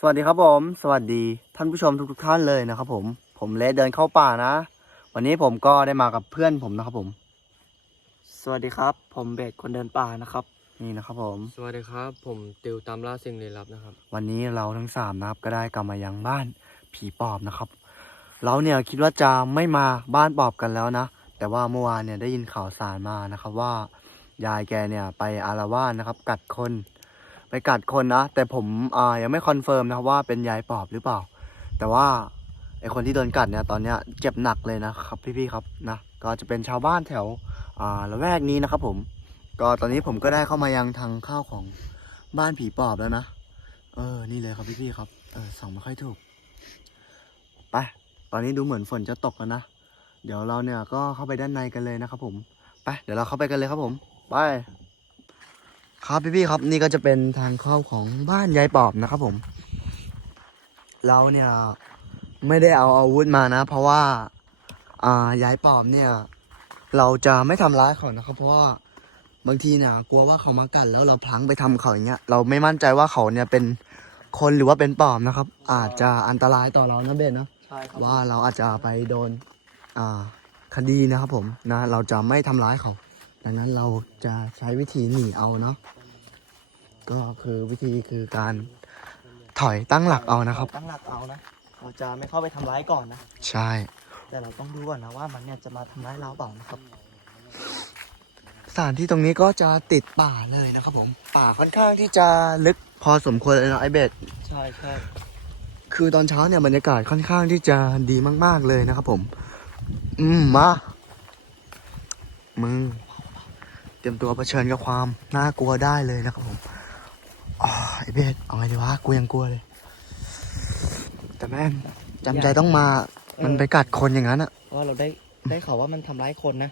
สวัสดีครับผม สวัสดีท่านผู้ชมทุกๆท่านเลยนะครับผม ผมเลสเดินเข้าป่านะ วันนี้ผมก็ได้มากับเพื่อนผมนะครับผม สวัสดีครับ ผมเบสคนเดินป่านะครับ นี่นะครับผม สวัสดีครับ ผมติวตามล่าสิ่งลี้ลับนะครับ วันนี้เราทั้งสามนะครับก็ได้กลับมายังบ้านผีปอบนะครับ เราเนี่ยคิดว่าจะไม่มาบ้านปอบกันแล้วนะ แต่ว่าเมื่อวานเนี่ยได้ยินข่าวสารมานะครับว่า ยายแกเนี่ยไปอารวาสนะครับ กัดคน ไปกัดคนนะ แต่ผมอ่ายังไม่คอนเฟิร์มนะครับว่าเป็นยายปอบหรือเปล่า แต่ว่าไอคนที่โดนกัดเนี่ยตอนเนี้ยเจ็บหนักเลยนะครับพี่ๆครับนะก็จะเป็นชาวบ้านแถวอ่าละแวกนี้นะครับผม ก็ตอนนี้ผมก็ได้เข้ามายังทางเข้าของบ้านผีปอบแล้วนะเออนี่เลยครับพี่ๆครับเออส่องไม่ค่อยถูกไปตอนนี้ดูเหมือนฝนจะตกแล้วนะเดี๋ยวเราเนี่ยก็เข้าไปด้านในกันเลยนะครับผมไปเดี๋ยวเราเข้าไปกันเลยครับผมไป ครับพี่ๆครับนี่ก็จะเป็นทางเข้าของบ้านยายปอบนะครับผม เราเนี่ยไม่ได้เอาอาวุธมานะ เพราะว่าอ่ายายปอบเนี่ย เราจะไม่ทำร้ายเขานะครับ เพราะว่าบางทีเนี่ยกลัวว่าเขามากัดแล้วเราพลั้งไปทำเขาอย่างเงี้ยเราไม่มั่นใจว่าเขาเนี่ยเป็นคนหรือว่าเป็นปอบนะครับ อาจจะอันตรายต่อเรานะเบนนะใช่ครับว่าเราอาจจะไปโดนอ่าคดีนะครับผมนะ เราจะไม่ทำร้ายเขา ดังนั้นเราจะใช้วิธีหนีเอาเนาะ ก็คือวิธีคือการถอยตั้งหลักเอานะครับ ตั้งหลักเอานะเราจะไม่เข้าไปทำร้ายก่อนนะ ใช่ แต่เราต้องดูก่อนนะว่ามันเนี่ยจะมาทำร้ายเราเปล่านะครับสถานที่ตรงนี้ก็จะติดป่าเลยนะครับผม ป่าค่อนข้างที่จะลึกพอสมควรเลยนะไอเบดใช่ใช่คือตอนเช้าเนี่ยบรรยากาศค่อนข้างที่จะดีมาก ๆเลยนะครับผม อืมมา มึง เตรียมตัวเผชิญกับความน่ากลัวได้เลยนะครับผมอ๋อ ไอเบสเอาไงดีวะ กูยังกลัวเลย แต่แม่งจำใจต้องมา มันไปกัดคนอย่างนั้นอะเพราะว่าเราได้ได้ข่าวว่ามันทำร้ายคนนะ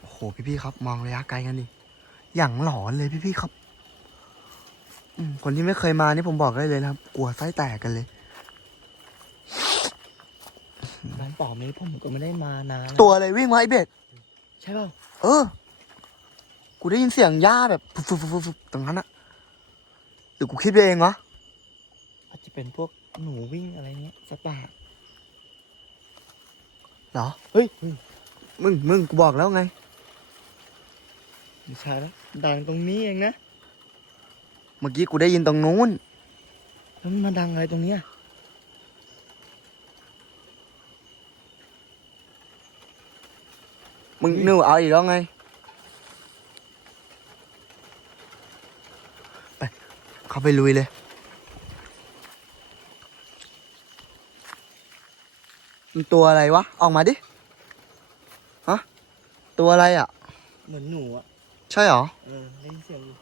โอ้โห พี่ๆครับ มองระยะไกลกันดิ อย่างหลอนเลยพี่ๆครับอืมคนที่ไม่เคยมานี่ผมบอกได้เลยนะครับ กลัวไส้แตกกันเลยร้านปอบนี้ผมก็ไม่ได้มานานตัวอะไรวิ่งมาไอเบสใช่เปล่าเออ กูได้ยินเสียงหญ้าแบบฟุบฟุบฟุบฟุบตรงนั้นอะ หรือกูคิดไปเองวะอาจจะเป็นพวกหนูวิ่งอะไรเงี้ยสปาเหรอ เฮ้ยมึงมึงกูบอกแล้วไง ไม่ใช่แล้วดังตรงนี้เองนะเมื่อกี้กูได้ยินตรงนู้น แล้วมันมาดังอะไรตรงเนี้ยมึงนึกเอาอีกแล้วไง ไป เข้าไปลุยเลย มันตัวอะไรวะ ออกมาดิ ฮะ ตัวอะไรอะ เหมือนหนูอะใช่เหรอ เออได้ยินเสียงอยู่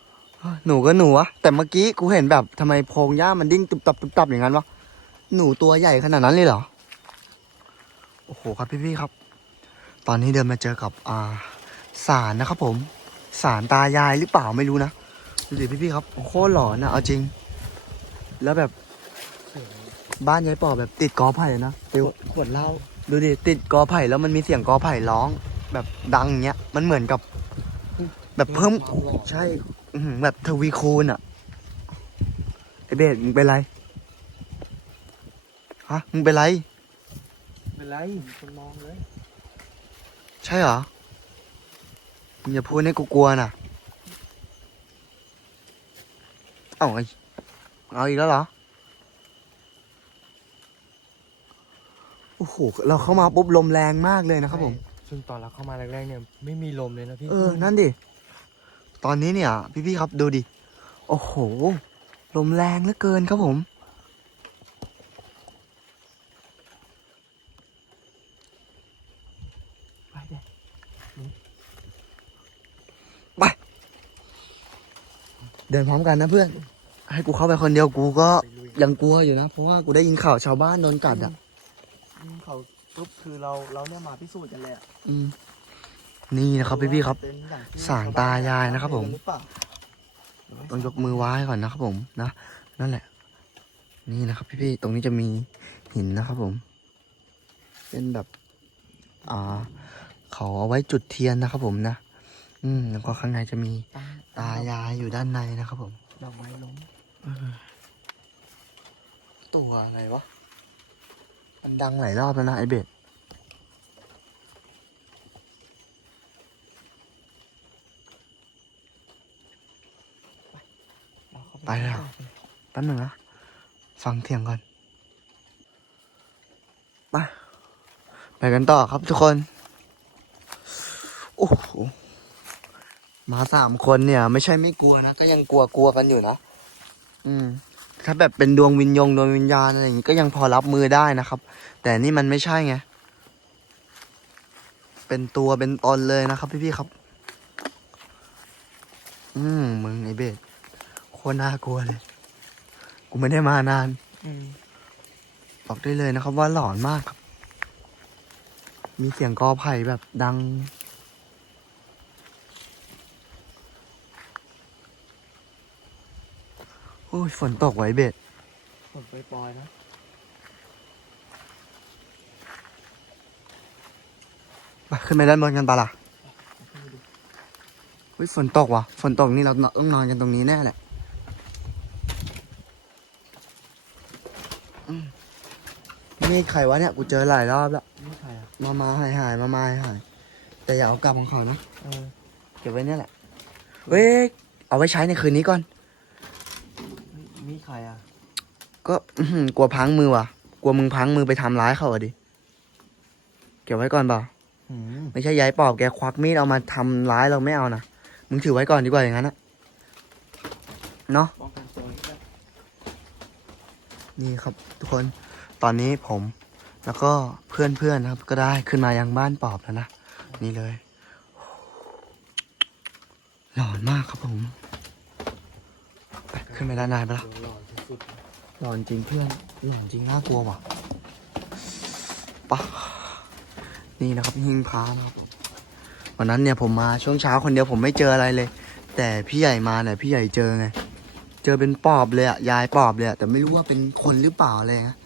หนูก็หนูวะ แต่เมื่อกี้กูเห็นแบบทำไมโพรงหญ้ามันดิ้งตุบตับตุบตับอย่างนั้นวะ หนูตัวใหญ่ขนาดนั้นเลยเหรอ โอ้โหครับพี่ๆครับ ตอนนี้เดินมาเจอกับอ่าสารนะครับผม สารตายายหรือเปล่าไม่รู้นะ ดูดิพี่ๆครับโคตรหลอนนะเอาจริง แล้วแบบเสียงบ้านยายปอแบบติดกอไผ่เลยนะฟิวขวดขวดเหล้าดูดิติดกอไผ่แล้วมันมีเสียงกอไผ่ร้อง แบบดังอย่างเงี้ยมันเหมือนกับ แบบเพิ่มความหลอนใช่อื้อหือแบบทวีคูณอะไอเบสมึงเป็นไรฮะมึงเป็นไร เป็นไรคนมองเลย ใช่เหรอมึงอย่าพูดให้กูกลัวน่ะ เอาไอเอาอีกแล้วเหรอ โอ้โห เราเข้ามาปุ๊บลมแรงมากเลยนะครับผม ซึ่งตอนเราเข้ามาแรกๆเนี่ยไม่มีลมเลยนะพี่ เออ นั่นดิ ตอนนี้เนี่ย พี่ๆครับดูดิ โอ้โห ลมแรงเหลือเกินครับผม ไปเด็กเดินพร้อมกันนะเพื่อน ให้กูเข้าไปคนเดียวกูก็ไปลุยยังกลัวอยู่นะ เพราะว่ากูได้ยินข่าวชาวบ้านโดนกัดอะยิงเขาปุ๊บคือเราเราเนี่ยมาพิสูจน์กันเลยอะอืมนี่นะครับพี่ๆครับเป็นอย่างที่สารตายายนะครับผมหรือเปล่าต้องยกมือไหว้ก่อนนะครับผมนะนั่นแหละ นี่นะครับ พี่ๆตรงนี้จะมีหินนะครับผม เป็นแบบอ่าเขาเอาไว้จุดเทียนนะครับผมนะ อืมแล้วก็ข้างในจะมีตาตายายอยู่ด้านในนะครับผมดอกไม้ล้ม ตัวอะไรวะ มันดังหลายรอบแล้วนะไอเบ็ดเราเข้าไปแล้วแป๊บหนึ่งนะ ฟังเสียงก่อนไปไปกันต่อครับทุกคน โอ้โหมาสามคนเนี่ย ไม่ใช่ไม่กลัวนะ ก็ยังกลัวกลัวกันอยู่นะ อืม ถ้าแบบเป็นดวงวิญญงดวงวิญญาณอะไรอย่างงี้ก็ยังพอรับมือได้นะครับ แต่นี่มันไม่ใช่ไง เป็นตัวเป็นตนเลยนะครับ พี่ๆครับ อืมมึงไอเบสโคตรน่ากลัวเลย กูไม่ได้มานานอืมบอกได้เลยนะครับว่าหลอนมากครับ มีเสียงกอไผ่แบบดัง โอ้ ยฝนตกไว้เบ็ดฝนปล่อยๆนะไปขึ้นไปด้านบนกันปะล่ะเฮ้ยฝนตกว่ะฝนตกนี่เราต้องนอนกันตรงนี้แน่แหละอืมนี่ใครวะเนี่ยกูเจอหลายรอบแล้วนี่ใครอะมามาหายหายมามาหายหายแต่อย่าเอากลับของเขานะเออเก็บไว้เนี่ยแหละเว้ยเอาไว้ใช้ในคืนนี้ก่อน นี่ใครอะ ก็อื้อหือกลัวพังมือว่ะ กลัวมึงพังมือไปทำร้ายเขาอะดิ เก็บไว้ก่อนเปล่าอืมไม่ใช่ย้ายปอบแกควักมีดเอามาทำร้ายเราไม่เอานะ มึงถือไว้ก่อนดีกว่าอย่างนั้นนะเนาะ ป้องกันตัวนี่แหละนี่ครับทุกคนตอนนี้ผมแล้วก็เพื่อนๆนะครับ ก็ได้ขึ้นมายังบ้านปอบแล้วนะ นี่เลยหลอนมากครับผมไป ขึ้นไปด้านในไปละหลอนจริงเพื่อนหลอนจริงน่ากลัวว่ะปะนี่นะครับหิงพานะครับวันนั้นเนี่ยผมมาช่วงเช้าคนเดียวผมไม่เจออะไรเลย แต่พี่ใหญ่มาเนี่ยพี่ใหญ่เจอไงเจอเป็นปอบเลยอะยายปอบเลยอะแต่ไม่รู้ว่าเป็นคนหรือเปล่าอะไรนะ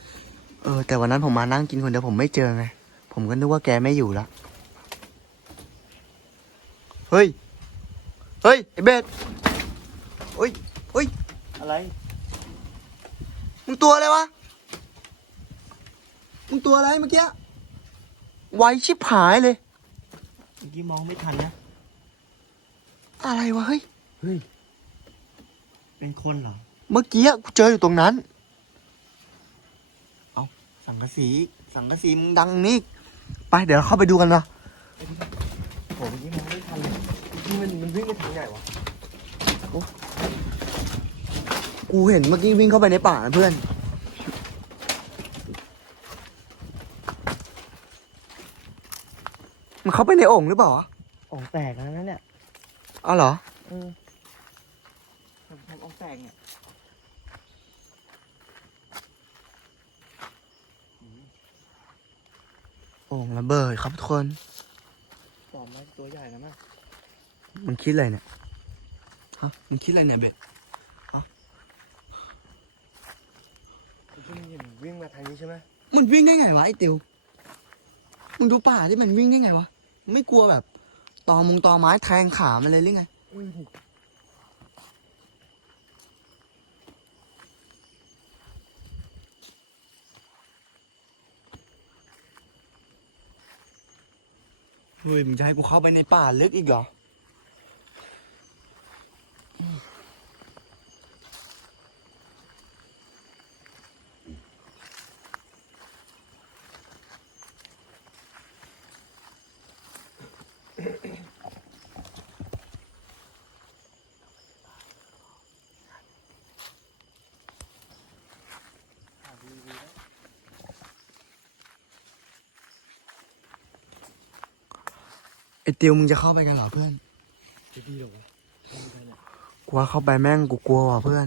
เออ แต่วันนั้นผมมานั่งกินคนเดียวผมไม่เจอไงผมก็นึกว่าแกไม่อยู่ละเฮ้ย เฮ้ยไอเบสเฮ้ยเฮ้ย อะไร มึงตัวอะไรวะ มึงตัวอะไรเมื่อกี้ ไวชิบหายเลย เมื่อกี้มองไม่ทันนะ อะไรวะเฮ้ย เฮ้ย เป็นคนเหรอ เมื่อกี้กูเจออยู่ตรงนั้น เอาสังกะสี สังกะสีมึงดังนี่ ไปเดี๋ยวเราเข้าไปดูกันนะผมเมื่อกี้มองไม่ทันเลยเมื่อกี้มันมันวิ่งไปทางไหนวะ กูเห็นเมื่อกี้วิ่งเข้าไปในป่านะเพื่อน มันเข้าไปในโอ่งหรือเปล่าวะอ่องแตกแล้วนะเนี่ยอ้าวเหรอ เออทำทำอ่องแตกเนี่ยโอ่งระเบิดครับทุกคนปอมมาตัวใหญ่นะมั้ง มึงคิดอะไรเนี่ย ฮะ มึงคิดอะไรเนี่ยเบ็ด เมื่อกี้มันเห็นวิ่งมาทางนี้ใช่ไหมมันวิ่งได้ไงวะไอ้ติวมึงดูป่าที่มันวิ่งได้ไงวะไม่กลัวแบบตอมุงตอไม้แทงขามันเลยหรือไงอุ้ยเฮ้ยมึงจะให้กูเข้าไปในป่าลึกอีกเหรอ ติวมึงจะเข้าไปกันเหรอเพื่อนจะดีหรอวะไม่ได้เนี่ยกูว่าเข้าไปแม่งกูกลัวว่ะเพื่อน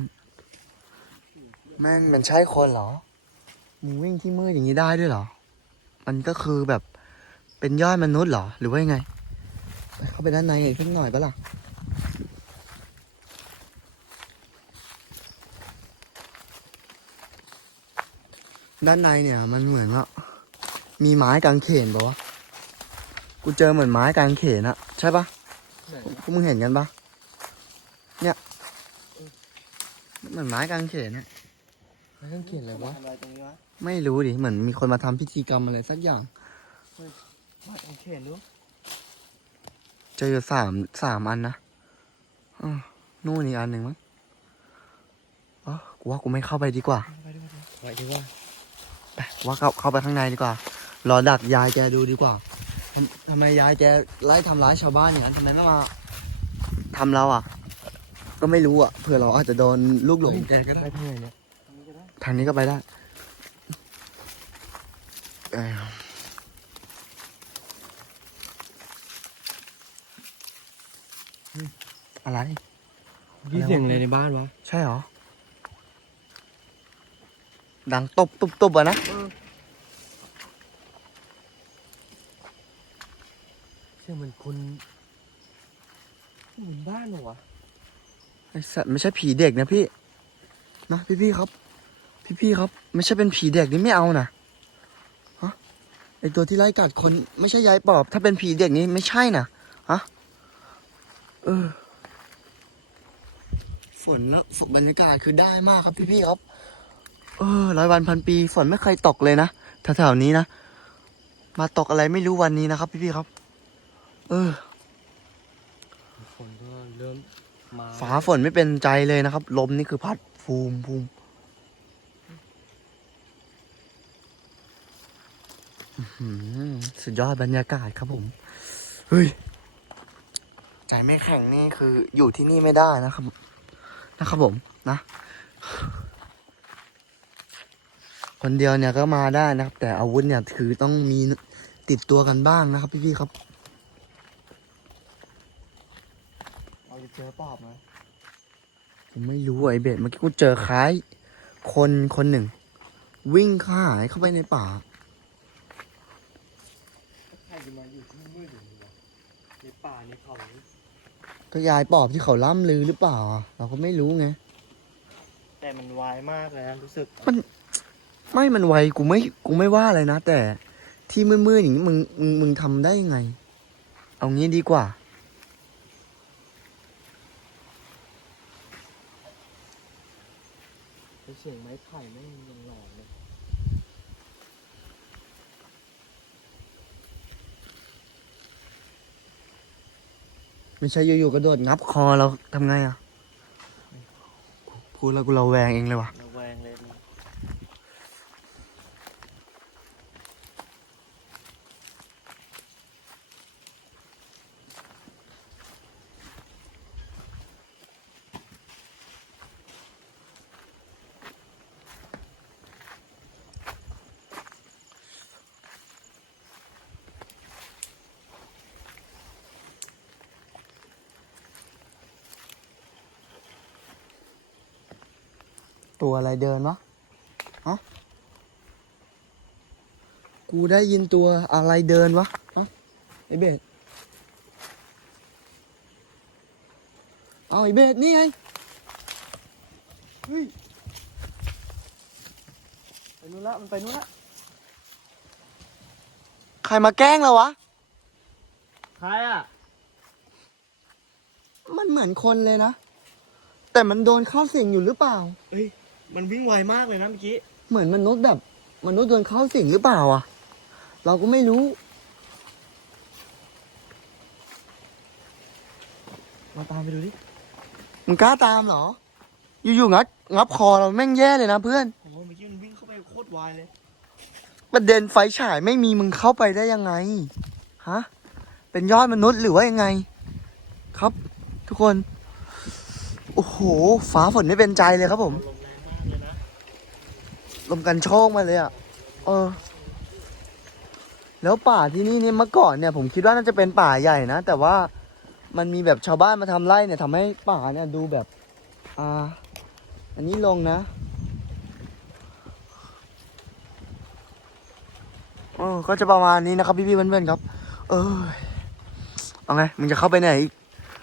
แม่งมันใช่คนเหรอมึงวิ่งที่มืดอย่างนี้ได้ด้วยเหรอ มันก็คือแบบเป็นยอดมนุษย์เหรอ หรือว่ายังไงไเข้าไปด้านในอีกสักหน่อยปะล่ะด้านในเนี่ยมันเหมือนว่า มีไม้กางเขนปะวะ กูเจอเหมือนไม้กางเขนอะใช่ปะไหนพวกมึงเห็นกันปะเนี่ยเหมือนไม้กางเขนเนี่ยไม่ต้องเขียนอะไรวะทำอะไรตรงนี้วะไม่รู้ดิเหมือนมีคนมาทำพิธีกรรมอะไรสักอย่างมาตรงเขนดูเจออยู่สามสามอันนะอ่านู่นอีกอันหนึ่งมั้งอ๋อกูว่ากูไม่เข้าไปดีกว่าไปดูไปดูไว้ดีว่าไปว่าเข้าเข้าไปข้างในดีกว่า รอดักยายแกดูดีกว่า ทำทำไมยายแกไล่ทำร้ายชาวบ้านอย่างนั้นทำไมไม่มาทำเราอะ ก็ไม่รู้อะเผื่อเราอาจจะโดนลูกหลงแกก็ได้ไปทางไหนเนี่ยตรงนี้ก็ได้ทางนี้ก็ไปได้เอ่ออะไรพี่เสียงอะไรในบ้านวะ ใช่เหรอ ดังตบตุบตุบอะนะ เสียงเหมือนคนเหมือนบ้านเหรอวะไอสัตว์ไม่ใช่ผีเด็กนะพี่นะพี่พี่ครับ พี่พี่ครับ ไม่ใช่เป็นผีเด็กนี่ไม่เอานะฮะไอตัวที่ไล่กัดคนไม่ใช่ยายปอบ ถ้าเป็นผีเด็กนี่ไม่ใช่นะฮะเออฝนแล้วฝนบรรยากาศคือได้มากครับพี่พี่ครับ เออร้อยวันพันปี ฝนไม่เคยตกเลยนะแถวๆนี้นะมาตกอะไรไม่รู้วันนี้นะครับ พี่พี่ครับ เออ ฝนก็เริ่มมาฟ้าฝนไม่เป็นใจเลยนะครับ ลมนี่คือพัดฟูมฟูมอื้อหือสุดยอดบรรยากาศครับผม เฮ้ย ใจไม่แข็งนี่คืออยู่ที่นี่ไม่ได้นะครับ นะครับผมนะ คนเดียวเนี่ยก็มาได้นะครับ แต่อาวุธเนี่ยคือต้องมีติดตัวกันบ้างนะครับ พี่ๆครับ เราจะเจอปอบไหมผมไม่รู้ไอ้เบ็ดเมื่อกี้กูเจอคล้าย คนคนหนึ่ง วิ่งเข้าหายเข้าไปในป่าใครจะมาอยู่ที่มืดอย่างนี้วะในป่าในเขาก็ยายปอบที่เขาล่ำลือหรือเปล่าอะเราก็ไม่รู้ไง แต่มันวายมากเลยนะรู้สึกไม่มันไวกูไม่กูไม่ว่าอะไรนะ แต่ที่มืดๆอย่างนี้มึงมึงมึงทำได้ยังไง เอางี้ดีกว่า ไอเสียงไม้ไผ่แม่งยังหลอนเลยไม่ใช่อยู่ๆกระโดดงับคอเราทำไงอะ พูดแล้วกูเราแวงเองเลยว่ะ ระแวงเลยนะ ตัวอะไรเดินวะฮะกูได้ยินตัวอะไรเดินวะฮะไอเบสเอาไอเบสนี่ไงเฮ้ยไปนู้นละมันไปนู้นละใครมาแกล้งเราวะ ใครอะ มันเหมือนคนเลยนะ แต่มันโดนเข้าสิงอยู่หรือเปล่าเฮ้ย มันวิ่งไวมากเลยนะเมื่อกี้ เหมือนมนุษย์แบบมนุษย์โดนเข้าสิงหรือเปล่าอะ เราก็ไม่รู้ มาตามไปดูดิ มึงกล้าตามเหรอ อยู่ๆงัดงับคอเราแม่งแย่เลยนะเพื่อน โอ้โหเมื่อกี้มันวิ่งเข้าไปโคตรไวเลย ประเด็นไฟฉายไม่มีมึงเข้าไปได้ยังไง ฮะ เป็นยอดมนุษย์หรือว่ายังไง ครับ ทุกคน โอ้โห ฟ้าฝนไม่เป็นใจเลยครับผมลมแรงมากเลยนะ ลมกันโชกมาเลยอะ เออ แล้วป่าที่นี่เนี่ยเมื่อก่อนเนี่ยผมคิดว่าน่าจะเป็นป่าใหญ่นะ แต่ว่ามันมีแบบชาวบ้านมาทำไร่เนี่ยทำให้ป่าเนี่ยดูแบบ อ่า อันนี้ลงนะเออก็จะประมาณนี้นะครับพี่ๆเพื่อนๆครับ เออเอาไงมึงจะเข้าไปไหนอีก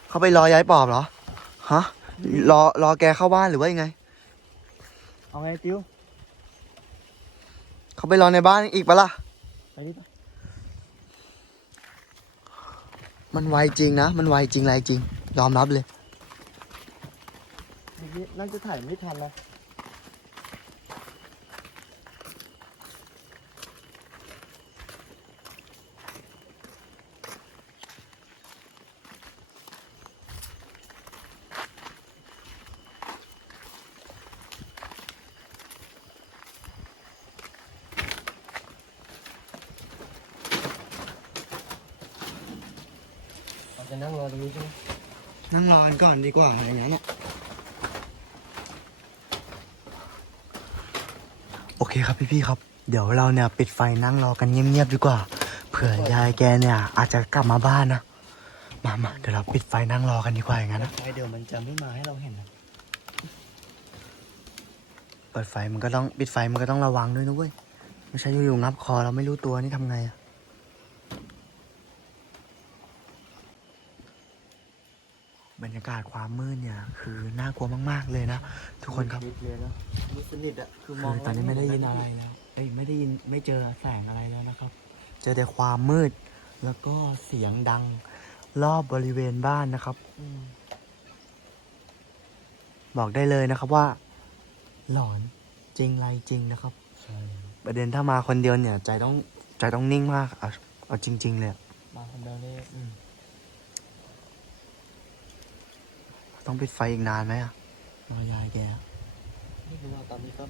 เข้าไปรอยายปอบเหรอฮะรอรอแกเข้าบ้านหรือว่ายังไง เอาไงติว เขาไปรอในบ้านอีกปะล่ะ ไปดิไปมันไวจริงนะ มันไวจริงไรจริง ยอมรับเลยเมื่อกี้น่าจะถ่ายไม่ทันนะ จะนั่งรอตรงนี้ใช่ไหม นั่งรอ กันก่อนดีกว่าอย่างนั้นอะโอเคครับพี่ๆครับ เดี๋ยวเราเนี่ยปิดไฟนั่งรอกันเงียบๆดีกว่า เผื่อยายแกเนี่ย อาจจะกลับมาบ้านนะ มามาเดี๋ยวเราปิดไฟนั่งรอกันดีกว่าอย่างนั้นนะ ไฟเดี๋ยวมันจะไม่มาให้เราเห็นนะเปิดไฟมันก็ต้องปิดไฟมันก็ต้องระวังด้วยนะเว้ย ไม่ใช่อยู่ๆงับคอเราไม่รู้ตัวนี่ทำไงอะ รรยากาศความมืดเนี่ย คือน่ากลัวมาก ๆ เลยนะ ทุกคนครับมิดเลยนะมิดสนิทอะคือมคือองตอนนี้ไม่ได้ยินอะไรแล้วเอ้ยไม่ได้ยินไม่เจอแสงอะไรแล้วนะครับ เจอแต่ความมืด แล้วก็เสียงดัง รอบบริเวณบ้านนะครับอืมบอกได้เลยนะครับว่า หลอนจริงไรจริงนะครับ ใช่ประเด็นถ้ามาคนเดียวเนี่ย ใจต้องใจต้องนิ่งมากเอาเอาจริง ๆ เลยอะมาคนเดียวนี่อืม ต้องปิดไฟอีกนานไหมอะรอยายแกอะไม่รู้ว่าตอนนี้ก็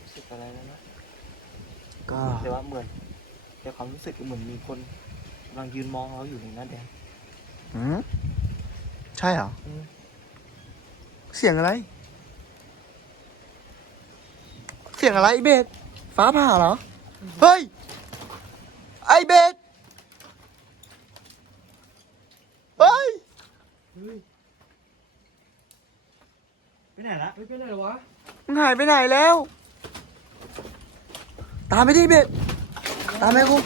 รู้สึกอะไรแล้วนะก็แต่ว่าเหมือนแต่ความรู้สึกเหมือนมีคนกำลังยืนมองเราอยู่ในนั้นแดงอืมใช่เหรออืมเสียงอะไร เสียงอะไรไอ้เบสฟ้าผ่าเหรอ เฮ้ย ไอเบสเฮ้ย เฮ้ย ไปไหนละไปไหนวะมึงหายไปไหนแล้ว ตามไปดิเบสตามไปกู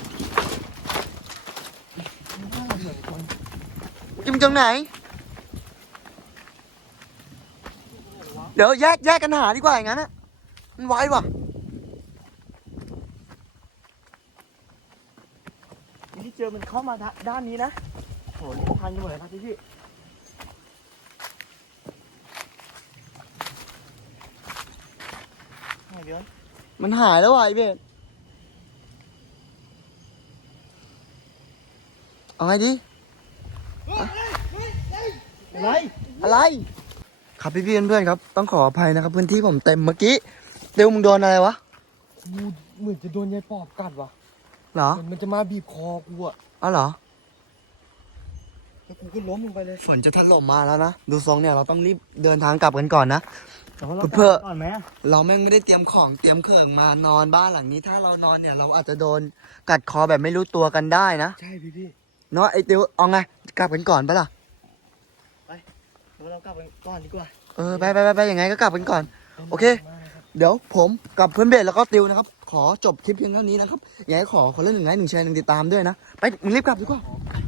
จิมงจังไหน เดี๋ยวแยกแยกกันหาดีกว่าอย่างนั้นอะมันไวว่ะที่เจอมันเข้ามาทางด้านนี้นะโหนี่ทันกันหมดเลยครับพี่พี่ไหน เดี๋ยวมันหายแล้วว่ะไอเบสเอาไงดีอะไรอะไรครับพี่ๆเพื่อนๆครับต้องขออภัยนะครับพื้นที่ผมเต็มเมื่อกี้เตียวมึงโดนอะไรวะกูเหมือนจะโดนยายปอบกัดว่ะเหรอเหมือนมันจะมาบีบคอกูอะอ๋อเหรอแล้วกูก็ล้มลงไปเลย ฝนจะถล่มมาแล้วนะ ดูทรงเนี่ยเราต้องรีบเดินทางกลับกันก่อนนะ แต่ว่าเราเพื่อ กลับก่อนไหมอะเราแม่งไม่ได้เตรียมของเตรียมเครื่องมานอนบ้านหลังนี้ ถ้าเรานอนเนี่ย เราอาจจะโดนกัดคอแบบไม่รู้ตัวกันได้นะใช่พี่พี่เนาะไอเตียวเอาไงกลับกันก่อนปะล่ะเดี๋ยวเรากลับก่อนดีกว่าเออไปไปไปไปยังไงก็กลับกันก่อน โอเค เดี๋ยวผมกับเพื่อนเบสแล้วก็ติวนะครับ ขอจบคลิปเพียงเท่านี้นะครับอยากให้ขอคนละหนึ่งไลค์หนึ่งแชร์หนึ่งติดตามด้วยนะไปมึงรีบกลับดีกว่าไ